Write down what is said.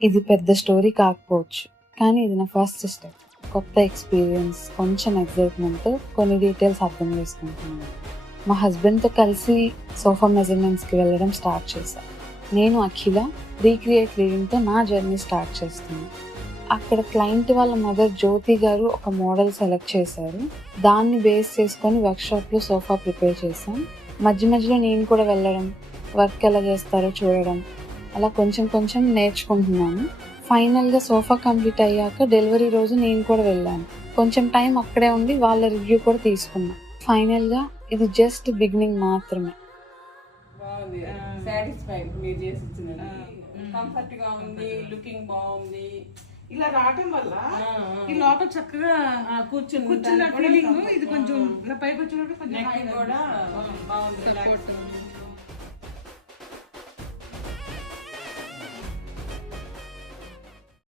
ఇది పెద్ద స్టోరీ కాకపోవచ్చు, కానీ ఇది నా ఫస్ట్ స్టెప్. కొత్త ఎక్స్పీరియన్స్, కొంచెం ఎక్సైట్మెంట్, కొన్ని డీటెయిల్స్ అర్థం చేసుకుంటున్నాను. మా హస్బెండ్తో కలిసి సోఫా మెజర్మెంట్స్కి వెళ్ళడం స్టార్ట్ చేశాను. నేను అఖిల రీక్రియేట్ లివింగ్తో నా జర్నీ స్టార్ట్ చేస్తున్నాను. అక్కడ క్లయింట్ వాళ్ళ మదర్ జ్యోతి గారు ఒక మోడల్ సెలెక్ట్ చేశారు. దాన్ని బేస్ చేసుకొని వర్క్షాప్లో సోఫా ప్రిపేర్ చేశాం. మధ్య మధ్యలో నేను కూడా వెళ్ళడం, వర్క్ ఎలా చేస్తారో చూడడం, అలా కొంచెం కొంచెం నేర్చుకుంటున్నాను. ఫైనల్గా సోఫా కంప్లీట్ అయ్యాక డెలివరీ రోజు నేను కూడా వెళ్ళాను. కొంచెం టైం అక్కడే ఉండి వాళ్ళ రివ్యూ కూడా తీసుకున్నాను. ఫైనల్గా ఇది జస్ట్ బిగినింగ్ మాత్రమే. బాగుంది, సాటిస్ఫైడ్ మీరు చేసి ఇచ్చినది. కంఫర్ట్ గా ఉంది, లుకింగ్ బాగుంది. ఇలా రావటం వల్ల ఈ లోపల చక్కగా కూర్చున్న ఫీలింగ్, ఇది కొంచెం ఇలా పైకి వచ్చినప్పుడు కొంచెం కూడా బాగుంది.